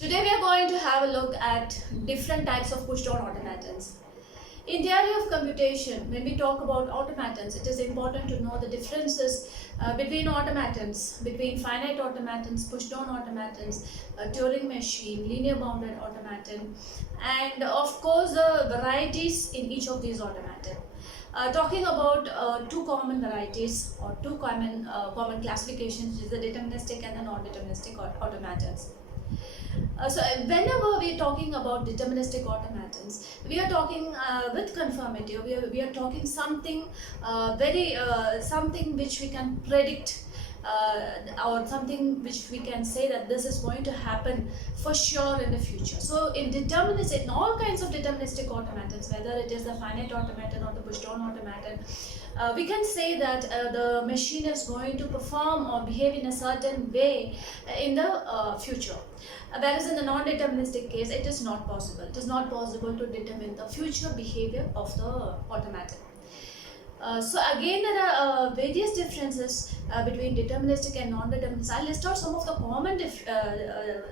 Today we are going to have a look at different types of push-down automatons. In the area of computation, when we talk about automatons, it is important to know the differences between automatons, between finite automatons, push-down automatons, Turing machine, linear bounded automaton, and of course the varieties in each of these automaton. Talking about two common varieties or two common classifications, which is the deterministic and the non-deterministic automatons. Whenever we are talking about deterministic automatons, we are talking with conformity. We are talking something something which we can predict, or something which we can say that this is going to happen for sure in the future. So in all kinds of deterministic automatons, whether it is the finite automaton or the push-down automaton, we can say that the machine is going to perform or behave in a certain way in the future. Whereas in the non-deterministic case, it is not possible. It is not possible to determine the future behavior of the automaton. So again, there are various differences between deterministic and non-deterministic. I'll list out some of the common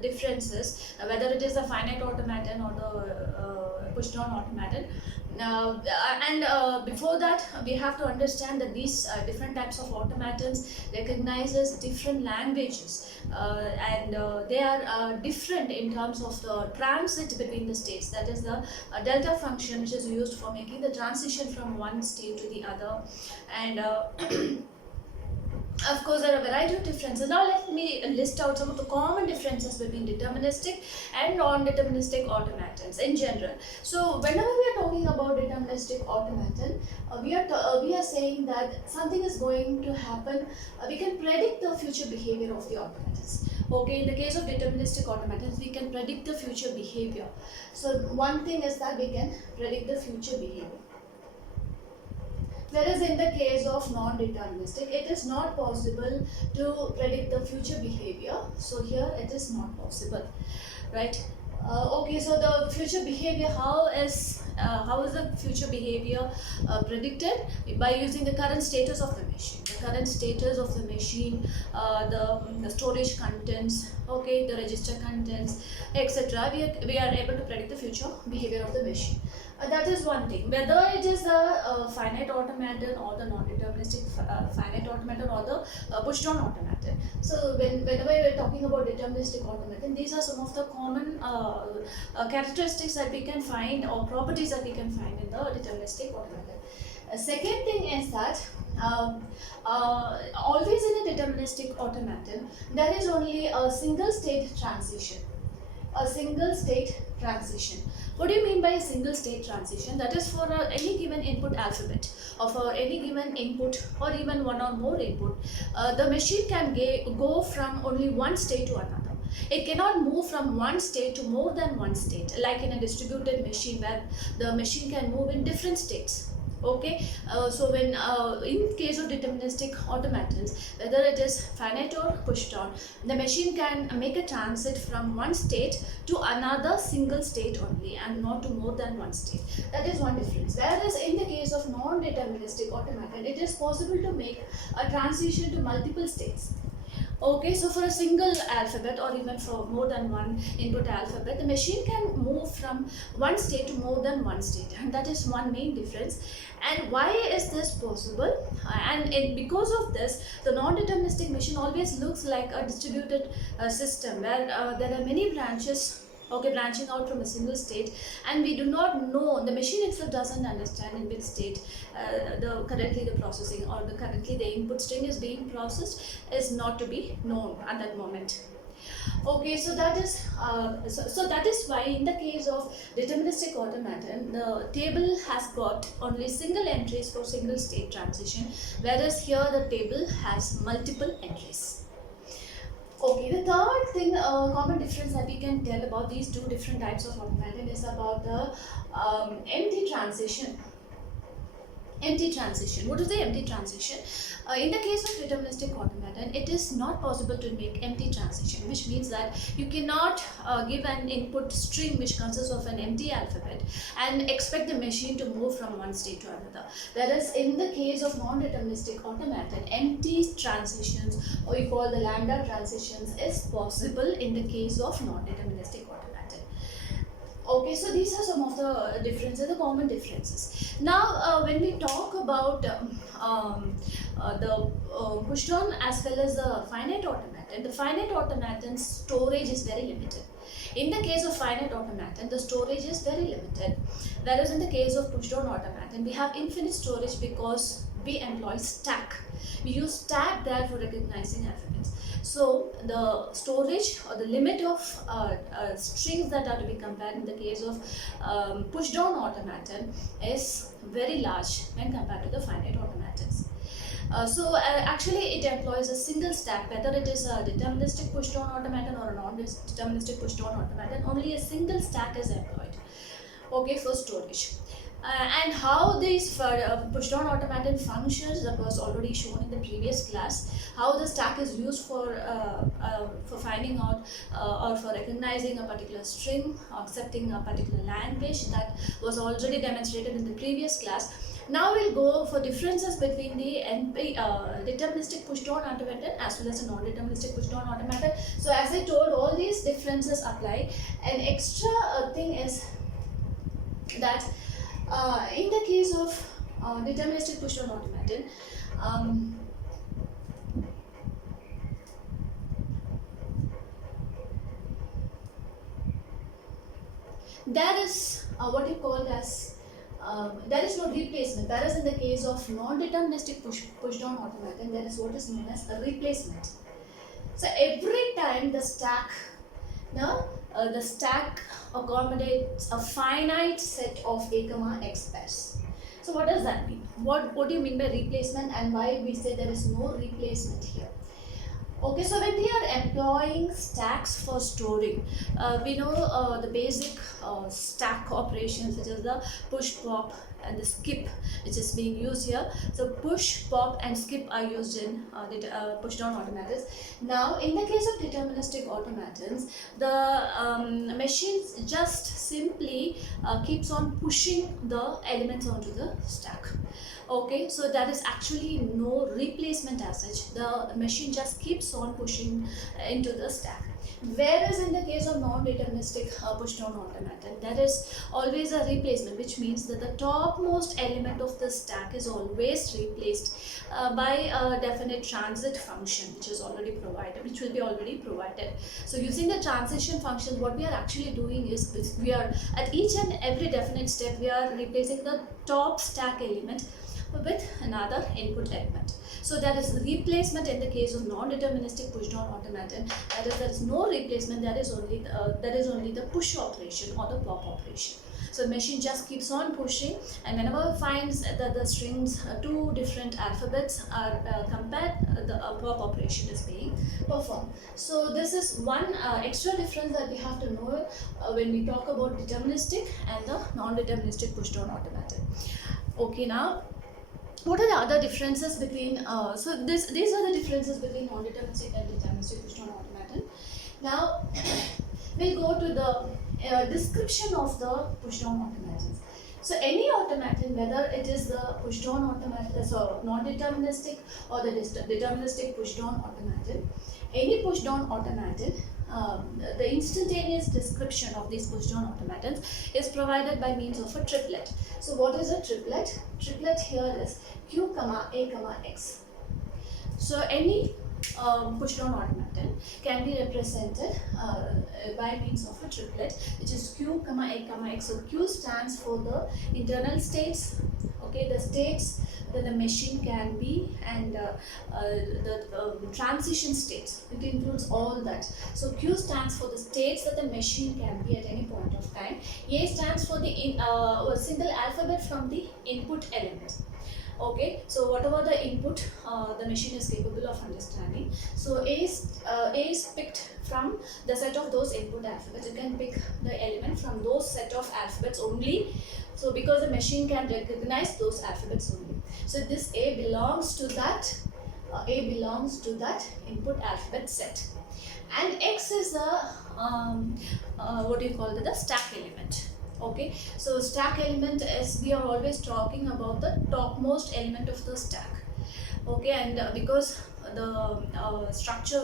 differences, whether it is a finite automaton or the push-down automaton. Before that, we have to understand that these different types of automatons recognizes different languages, and they are different in terms of the transit between the states. That is the delta function, which is used for making the transition from one state to the other, and of course, there are a variety of differences. Now let me list out some of the common differences between deterministic and non-deterministic automatons in general. So whenever we are talking about deterministic automaton, we are saying that something is going to happen. We can predict the future behavior of the automatons. Okay, in the case of deterministic automatons, we can predict the future behavior. So one thing is that we can predict the future behavior. Whereas in the case of non-deterministic, it is not possible to predict the future behavior. So here it is not possible, right? Okay, so the future behavior, how is the future behavior predicted? By using the current status of the machine. The current status of the machine, the storage contents, okay, the register contents, etc. We are able to predict the future behavior of the machine. That is one thing. Whether it is the finite automaton or the non-deterministic finite automaton or the push-down automaton. So whenever we are talking about deterministic automaton, these are some of the common characteristics that we can find, or properties that we can find in the deterministic automaton. Second thing is that always in a deterministic automaton, there is only a single state transition. A single state transition. What do you mean by a single state transition? That is for any given input alphabet, or for any given input, or even one or more input, the machine can go from only one state to another. It cannot move from one state to more than one state, like in a distributed machine where the machine can move in different states. Okay, so when in case of deterministic automatons, whether it is finite or pushed on, the machine can make a transit from one state to another single state only, and not to more than one state. That is one difference. Whereas in the case of non-deterministic automaton, it is possible to make a transition to multiple states. Okay, so for a single alphabet, or even for more than one input alphabet, the machine can move from one state to more than one state, and that is one main difference. And why is this possible? Because of this, the non-deterministic machine always looks like a distributed system where there are many branches, okay, branching out from a single state, and we do not know, the machine itself doesn't understand in which state currently the processing, or currently the input string is being processed, is not to be known at that moment. Okay, so that is that is why in the case of deterministic automaton, the table has got only single entries for single state transition, whereas here the table has multiple entries. Okay, the third thing, common difference that we can tell about these two different types of automaton is about the empty transition. Empty transition. What is the empty transition? In the case of deterministic automaton, it is not possible to make empty transition, which means that you cannot give an input string which consists of an empty alphabet and expect the machine to move from one state to another. Whereas in the case of non-deterministic automaton, empty transitions, or we call the lambda transitions, is possible in the case of non-deterministic automaton. Okay, so these are some of the differences, the common differences. Now, when we talk about the push-down as well as the finite automaton, the finite automaton's storage is very limited. In the case of finite automaton, the storage is very limited. Whereas in the case of push-down automaton, we have infinite storage because we employ stack. We use stack there for recognizing alphabets. So the storage or the limit of strings that are to be compared in the case of push-down automaton is very large when compared to the finite automatons. Actually it employs a single stack, whether it is a deterministic push-down automaton or a non-deterministic push-down automaton, only a single stack is employed, okay, for storage. And how this push-down automaton functions, that was already shown in the previous class. How the stack is used for finding out or for recognizing a particular string, accepting a particular language, that was already demonstrated in the previous class. Now we'll go for differences between the deterministic push-down automaton as well as the non-deterministic push-down automaton. So as I told, all these differences apply. An extra thing is that in the case of deterministic push-down automaton, there is what you call as there is no replacement, whereas in the case of non-deterministic push-down automaton, there is what is known as a replacement. So every time the stack accommodates a finite set of a comma x pairs. So what does that mean? What do you mean by replacement, and why we say there is no replacement here? Okay, so when we are employing stacks for storing, we know the basic stack operations, such as the push, pop and the skip, which is being used here. So push, pop and skip are used in push-down automatons. Now in the case of deterministic automatons, the machines just simply keeps on pushing the elements onto the stack. Okay, so there is actually no replacement as such. The machine just keeps on pushing into the stack. Whereas in the case of non-deterministic push-down automaton, there is always a replacement, which means that the topmost element of the stack is always replaced by a definite transit function, which is already provided, which will be already provided. So using the transition function, what we are actually doing is we are at each and every definite step, we are replacing the top stack element with another input element. So there is replacement in the case of non-deterministic push-down automaton. That is, there is no replacement. There is only the push operation or the pop operation. So the machine just keeps on pushing, and whenever it finds that the strings, two different alphabets are compared, the pop operation is being performed. So this is one extra difference that we have to know when we talk about deterministic and the non-deterministic push-down automaton. Okay, now what are the other differences between, these are the differences between non-deterministic and deterministic push-down automaton. Now we'll go to the description of the push-down automatons. So any automaton, whether it is the push-down automaton, so non-deterministic or the deterministic push-down automaton, any push-down automaton, the instantaneous description of these push-down automatons is provided by means of a triplet. So what is a triplet? Triplet here is q, a, x. So any push-down automaton can be represented by means of a triplet, which is q, a, x. So q stands for the internal states, okay, the states that the machine can be, and the transition states. It includes all that. So q stands for the states that the machine can be at any point of time. A stands for the single alphabet from the input element. Okay, so whatever the input the machine is capable of understanding, so A is picked from the set of those input alphabets. You can pick the element from those set of alphabets only, so because the machine can recognize those alphabets only. So this A belongs to that input alphabet set, and X is the what do you call it, the stack element. Okay, so stack element is, we are always talking about the topmost element of the stack. Okay, and because the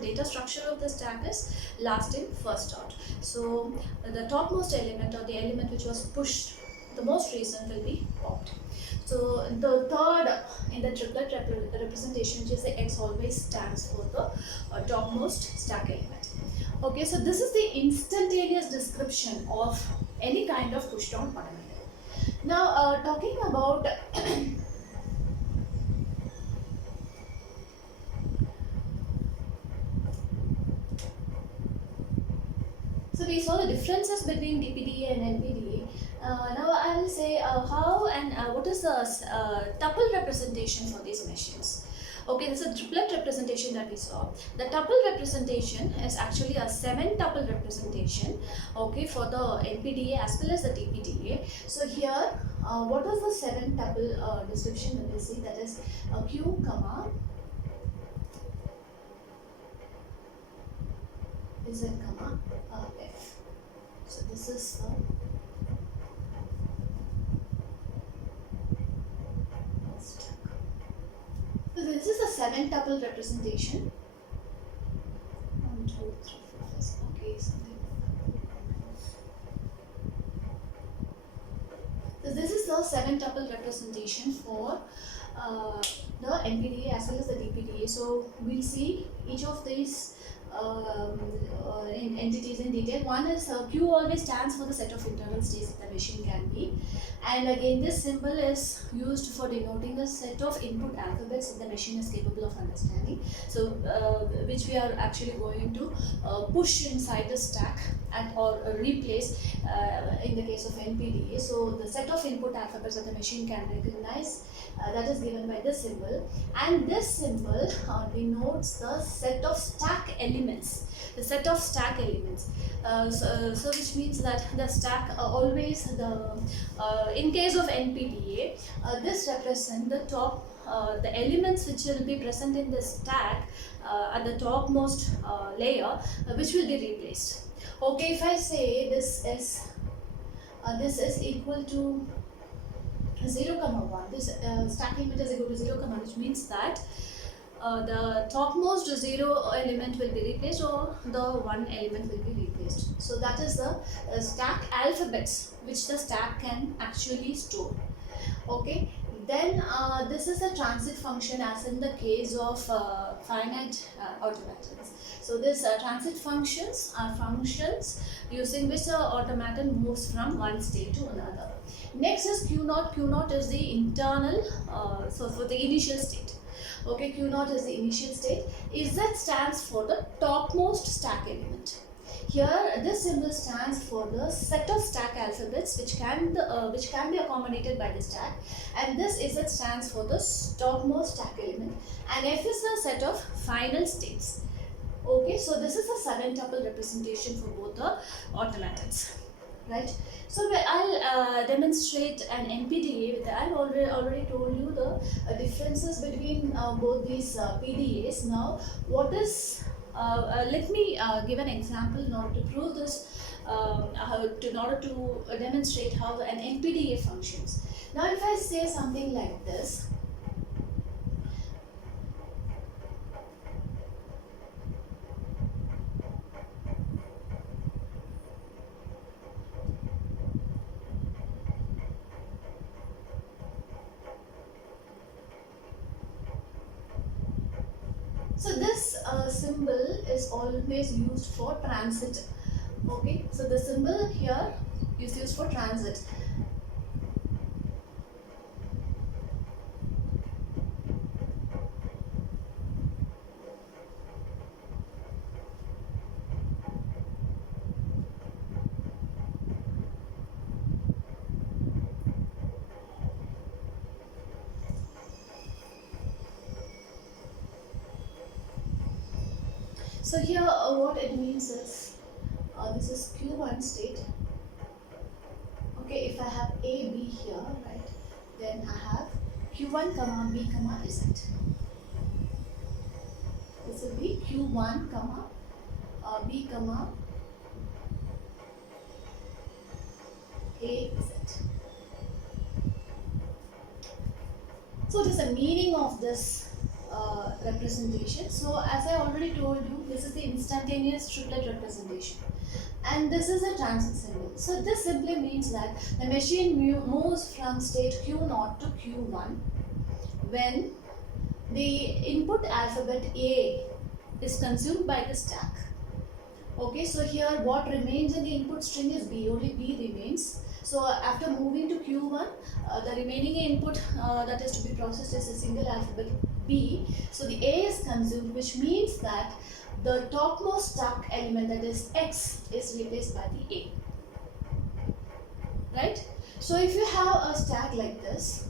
data structure of the stack is last in first out, so the topmost element, or the element which was pushed the most recent, will be popped. So the third in the triplet representation, which is the X, always stands for the topmost stack element. Okay, so this is the instantaneous description of any kind of push down automaton. Now talking about so we saw the differences between DPDA and NPDA. Now I will say how and what is the tuple representation for these machines. Okay, this is a triplet representation that we saw. The tuple representation is actually a 7-tuple representation, okay, for the NPDA as well as the DPDA. So here, what is the 7-tuple description that we see? That is Q, comma, Z, comma, F. So this is the stack. So this is a 7-tuple representation. 1, 2, 3, 4, 5, 6. Okay, something. So this is the 7-tuple representation for the NPDA as well as the DPDA. So we'll see each of these entities in detail. One is Q always stands for the set of internal states that the machine can be, and again this symbol is used for denoting the set of input alphabets that the machine is capable of understanding, so which we are actually going to push inside the stack or replace in the case of NPDA. So the set of input alphabets that the machine can recognize, that is given by this symbol, and this symbol denotes the set of stack elements. The set of stack elements. So which means that the stack always in case of NPDA, this represents the top the elements which will be present in the stack at the topmost layer, which will be replaced. Okay, if I say this is equal to 0, 1, this stack element is equal to 0, 1, which means that the topmost 0 element will be replaced, or the 1 element will be replaced. So that is the stack alphabets which the stack can actually store. Okay, then this is a transit function, as in the case of finite automatons. So this transit functions are functions using which the automaton moves from one state to another. Next is Q0. Q0 is the internal, so for the initial state. Okay, Q0 is the initial state. Z stands for the topmost stack element. Here, this symbol stands for the set of stack alphabets which can be accommodated by the stack, and this Z stands for the topmost stack element, and F is the set of final states. Okay, so this is a 7-tuple representation for both the automatons, right? So I'll demonstrate an NPDA. I've already told you the differences between both these PDAs. Now, what is let me give an example in order to prove this, in order to demonstrate how an NPDA functions. Now, if I say something like this, so this symbol is always used for transit. Okay, so the symbol here is used for transit. So here what it means is, this is Q1 state. Okay, if I have A, B here, right, then I have Q1 comma B comma Z. This will be Q1 comma B comma A Z. So what is the meaning of this representation? So as I already told you, this is the instantaneous triplet representation, and this is a transit symbol. So this simply means that the machine moves from state Q0 to Q1 when the input alphabet A is consumed by the stack. Okay, so here what remains in the input string is B, only B remains. So after moving to Q1, the remaining input that is to be processed is a single alphabet B. So the A is consumed, which means that the topmost stack element, that is X, is replaced by the A. Right? So if you have a stack like this,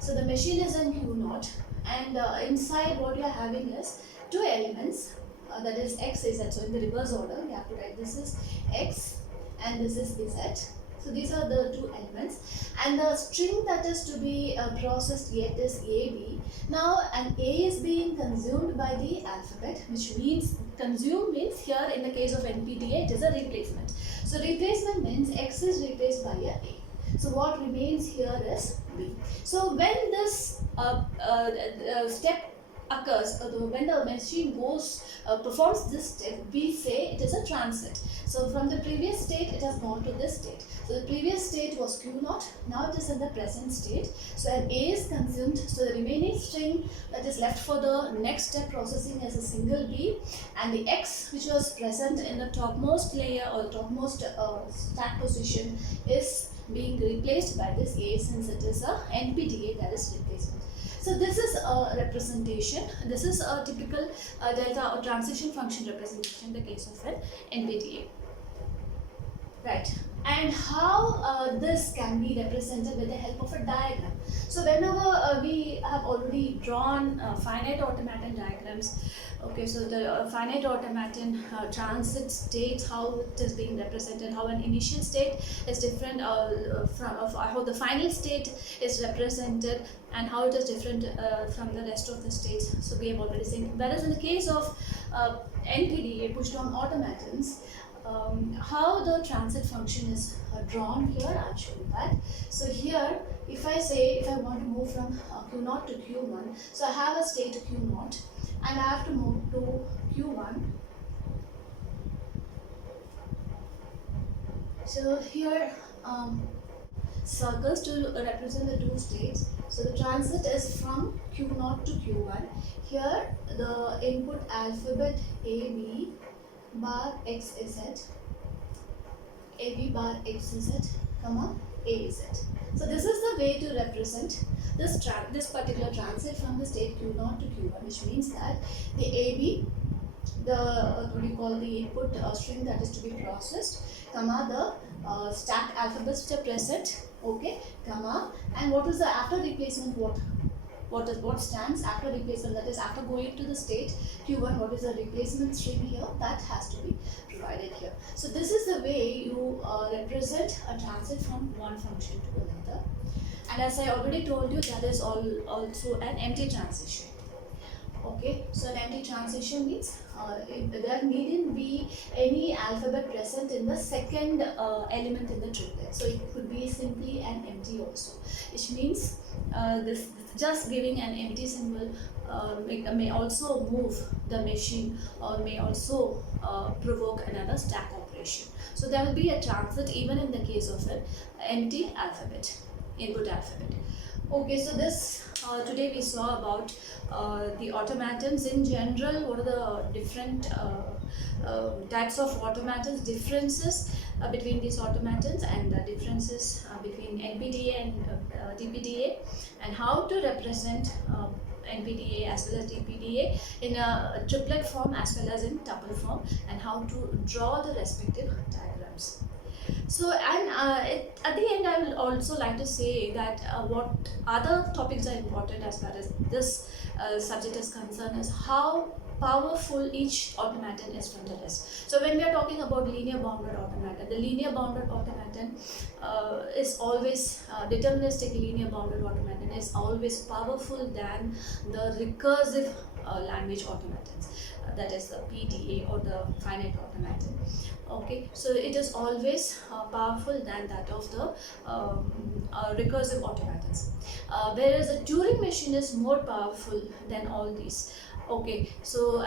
so the machine is in Q0, and inside what you are having is two elements, that is X, Z. So in the reverse order, we have to write this is X and this is Z. So these are the two elements, and the string that is to be processed yet is AB. Now an A is being consumed by the alphabet, which means consume means here in the case of NPDA it is a replacement. So replacement means X is replaced by a A. So what remains here is B. So when this step occurs, when the machine performs this step, we say it is a transit. So from the previous state it has gone to this state. So the previous state was Q0, now it is in the present state. So an A is consumed, so the remaining string that is left for the next step processing is a single B, and the X which was present in the topmost layer or the topmost stack position is being replaced by this A, since it is a NPDA, that is replacement. So this is a representation. This is a typical delta or transition function representation in the case of an NPDA. Right. And how this can be represented with the help of a diagram. So whenever we have already drawn finite automaton diagrams, okay, so the finite automaton transit state, how it is being represented, how an initial state is different from how the final state is represented, and how it is different from the rest of the states. So we have already seen. Whereas in the case of NPDA, pushed on automatons, how the transit function is drawn here, I'll show you that. So here, if I want to move from Q0 to Q1, so I have a state Q0 and I have to move to Q1. So here, circles to represent the two states. So the transit is from Q0 to Q1. Here, the input alphabet AB bar XZ, AB bar XZ, comma AZ. So this is the way to represent this particular transit from the state Q0 to Q1, which means that the AB, the what do you call the input string that is to be processed, comma the stack alphabets which are present, okay, comma, and what is the after replacement, what stands after replacement, that is after going to the state Q1, what is the replacement string here, that has to be provided here. So this is the way you represent a transit from one function to another. And as I already told you, that is also an empty transition. Okay, so an empty transition means there needn't be any alphabet present in the second element in the triplet. So it could be simply an empty also, which means this just giving an empty symbol may also move the machine, or may also provoke another stack operation. So there will be a transit even in the case of an empty alphabet, input alphabet. Okay, so this today we saw about the automatons in general. What are the different types of automatons, differences between these automatons, and the differences between NPDA and DPDA, and how to represent NPDA as well as DPDA in a triplet form as well as in tuple form, and how to draw the respective diagrams. So, and at the end, I will also like to say that what other topics are important as far as this subject is concerned is how powerful each automaton is from the rest. So when we are talking about linear bounded automaton, the linear bounded automaton is always deterministic linear bounded automaton is always powerful than the recursive language automatons, that is the PDA or the finite automaton. Okay, so it is always powerful than that of the recursive automatons, whereas a Turing machine is more powerful than all these. Okay, so